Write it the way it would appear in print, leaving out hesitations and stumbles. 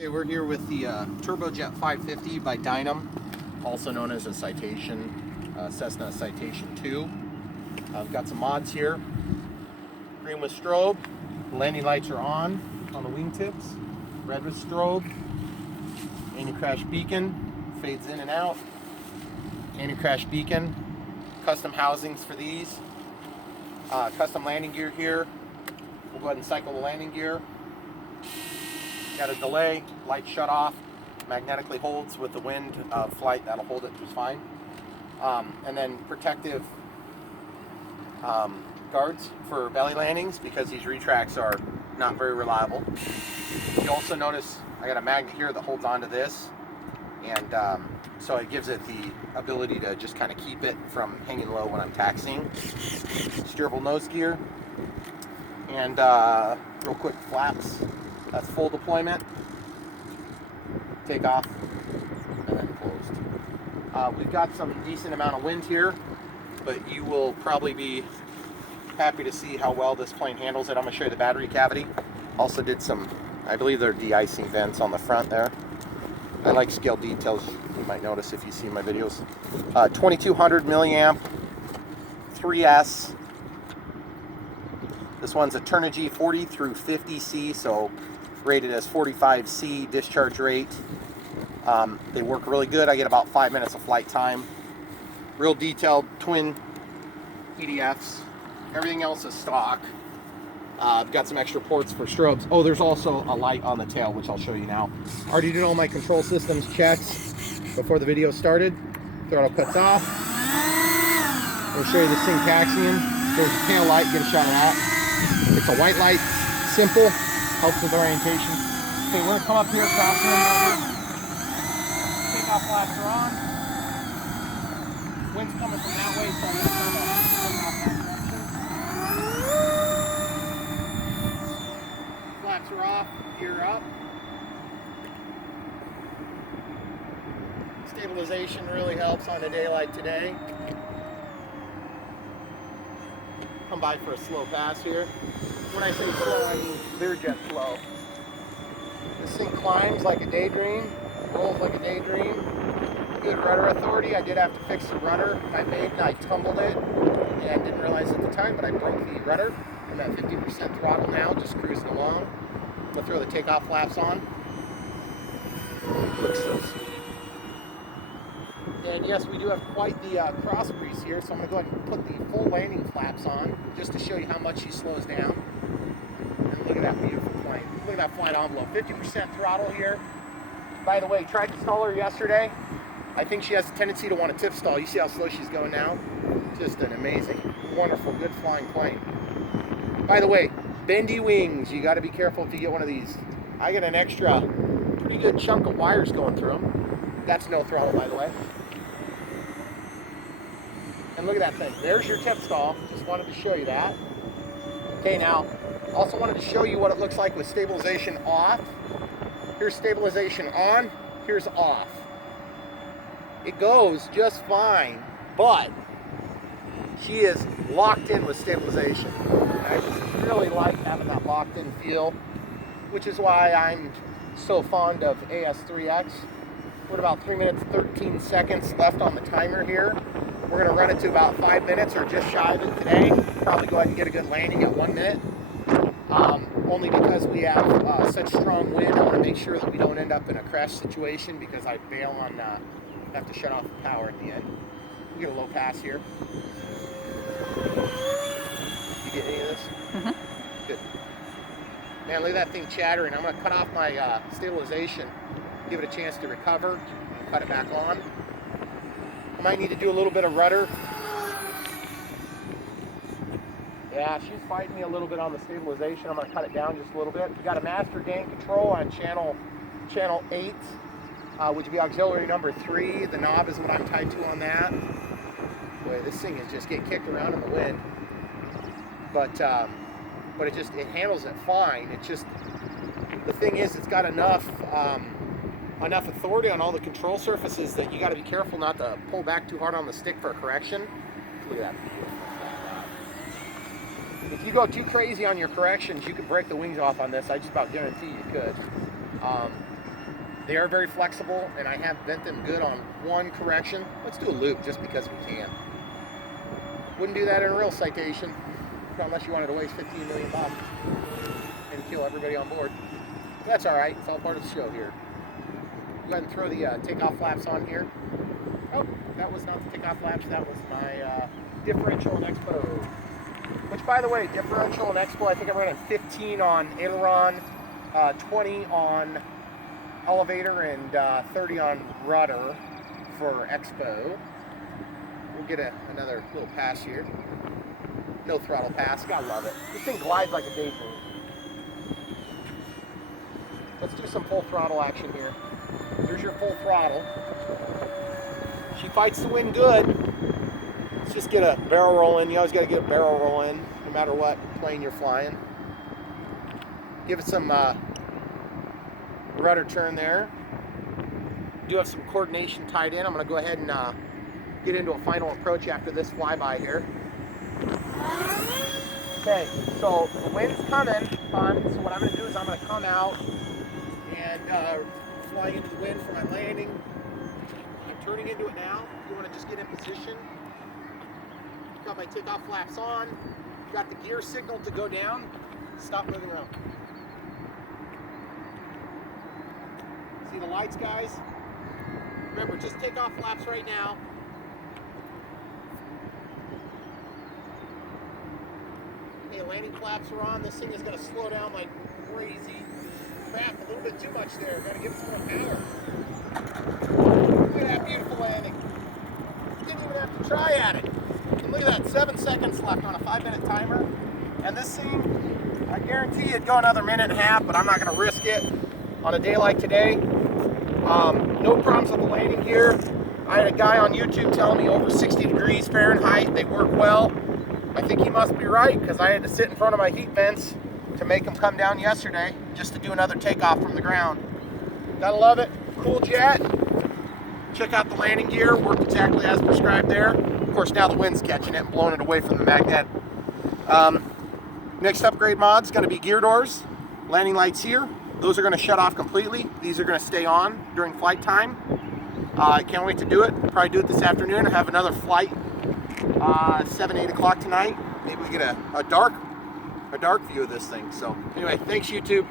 Okay, we're here with the Turbojet 550 by Dynam, also known as a Citation, Cessna Citation 2. I've got some mods here. Green with strobe, the landing lights are on the wingtips. Red with strobe, anti-crash beacon, fades in and out. Anti-crash beacon, custom housings for these. Custom landing gear here. We'll go ahead and cycle the landing gear. Got a delay, light shut off, magnetically holds with the wind flight, that'll hold it just fine. And then protective guards for belly landings because these retracts are not very reliable. You also notice I got a magnet here that holds onto this, and so it gives it the ability to just kind of keep it from hanging low when I'm taxiing. Steerable nose gear, and real quick flaps. That's full deployment, take off, and then closed. We've got some decent amount of wind here, but you will probably be happy to see how well this plane handles it. I'm going to show you the battery cavity. Also did some, I believe they're de-icing vents on the front there. I like scale details, you might notice if you see my videos. 2200 milliamp, 3S. This one's a Turbojet 40 through 50C, so rated as 45C discharge rate. They work really good. I get about 5 minutes of flight time. Real detailed twin EDFs. Everything else is stock. I've got some extra ports for strobes. Oh, there's also a light on the tail, which I'll show you now. Already did all my control systems checks before the video started. Throttle cuts off. I'll show you the sync taxiing. There's a tail light, get a shot of that. It's a white light, simple, helps with orientation. Okay, we're gonna come up here, crosswind over. Takeoff flaps are on. Wind's coming from that way, so I'm gonna turn the takeoff direction. Flaps are off, gear up. Stabilization really helps on a day like today. Come by for a slow pass here. When I say slow, I mean Learjet slow. This thing climbs like a daydream, rolls like a daydream. Good rudder authority. I did have to fix the rudder I made, and I tumbled it and didn't realize at the time, but I broke the rudder. I'm at 50% throttle now, just cruising along. I'm gonna throw the takeoff flaps on. Fix those. And yes, we do have quite the cross breeze here, so I'm going to go ahead and put the full landing flaps on just to show you how much she slows down. And look at that beautiful plane. Look at that flight envelope. 50% throttle here. By the way, tried to stall her yesterday. I think she has a tendency to want to tip stall. You see how slow she's going now? Just an amazing, wonderful, good flying plane. By the way, bendy wings. You got to be careful if you get one of these. I get an extra pretty good chunk of wires going through them. That's no throttle, by the way. And look at that thing. There's your tip stall. Just wanted to show you that. Okay, now, also wanted to show you what it looks like with stabilization off. Here's stabilization on. Here's off. It goes just fine, but she is locked in with stabilization. And I just really like having that locked in feel, which is why I'm so fond of AS3X. We're at about 3 minutes, 13 seconds left on the timer here. We're going to run it to about 5 minutes or just shy of it today. Probably go ahead and get a good landing at 1 minute. Only because we have such strong wind, I want to make sure that we don't end up in a crash situation because I bail on, have to shut off the power at the end. We get a low pass here. You get any of this? Mm-hmm. Good. Man, look at that thing chattering. I'm going to cut off my stabilization, give it a chance to recover, and cut it back on. I might need to do a little bit of rudder. Yeah, she's fighting me a little bit on the stabilization. I'm going to cut it down just a little bit. We got a master gain control on channel 8, which would be auxiliary number 3. The knob is what I'm tied to on that. Boy, this thing is just getting kicked around in the wind. But it handles it fine. It's just, the thing is, it's got enough authority on all the control surfaces that you got to be careful not to pull back too hard on the stick for a correction. Look at that. If you go too crazy on your corrections, you could break the wings off on this. I just about guarantee you could. They are very flexible, and I have bent them good on one correction. Let's do a loop just because we can. Wouldn't do that in a real citation, unless you wanted to waste 15 million bucks and kill everybody on board. That's all right. It's all part of the show here. Go ahead and throw the takeoff flaps on here. Oh, that was not the takeoff flaps. That was my differential and expo. Which, by the way, differential and expo, I think I'm running 15 on aileron, 20 on elevator, and 30 on rudder for expo. We'll get another little pass here. No throttle pass. Gotta love it. This thing glides like a daydream. Let's do some full throttle action here. Here's your full throttle. She fights the wind good. Let's just get a barrel roll in. You always got to get a barrel roll in, no matter what plane you're flying. Give it some rudder turn there. Do have some coordination tied in. I'm going to go ahead and get into a final approach after this flyby here. Okay, so the wind's coming, fun. So what I'm going to do is I'm going to come out and fly into the wind for my landing. I'm turning into it now. You want to just get in position. Got my takeoff flaps on. Got the gear signal to go down. Stop moving around. See the lights, guys? Remember, just takeoff flaps right now. Okay, landing flaps are on. This thing is going to slow down like crazy. Crap, a little bit too much there. Got to give it some more power. Look at that beautiful landing. Didn't even have to try at it. And look at that, 7 seconds left on a 5-minute timer. And this thing, I guarantee it'd go another minute and a half, but I'm not going to risk it on a day like today. No problems with the landing gear. I had a guy on YouTube telling me over 60 degrees Fahrenheit, they work well. I think he must be right, because I had to sit in front of my heat vents to make them come down yesterday just to do another takeoff from the ground. Gotta love it. Cool jet. Check out the landing gear. Worked exactly as prescribed there. Of course, now the wind's catching it and blowing it away from the magnet. Next upgrade mod is going to be gear doors. Landing lights here. Those are going to shut off completely. These are going to stay on during flight time. I can't wait to do it. Probably do it this afternoon. I have another flight 7, 8 o'clock tonight. Maybe we get a dark view of this thing. So anyway, thanks YouTube.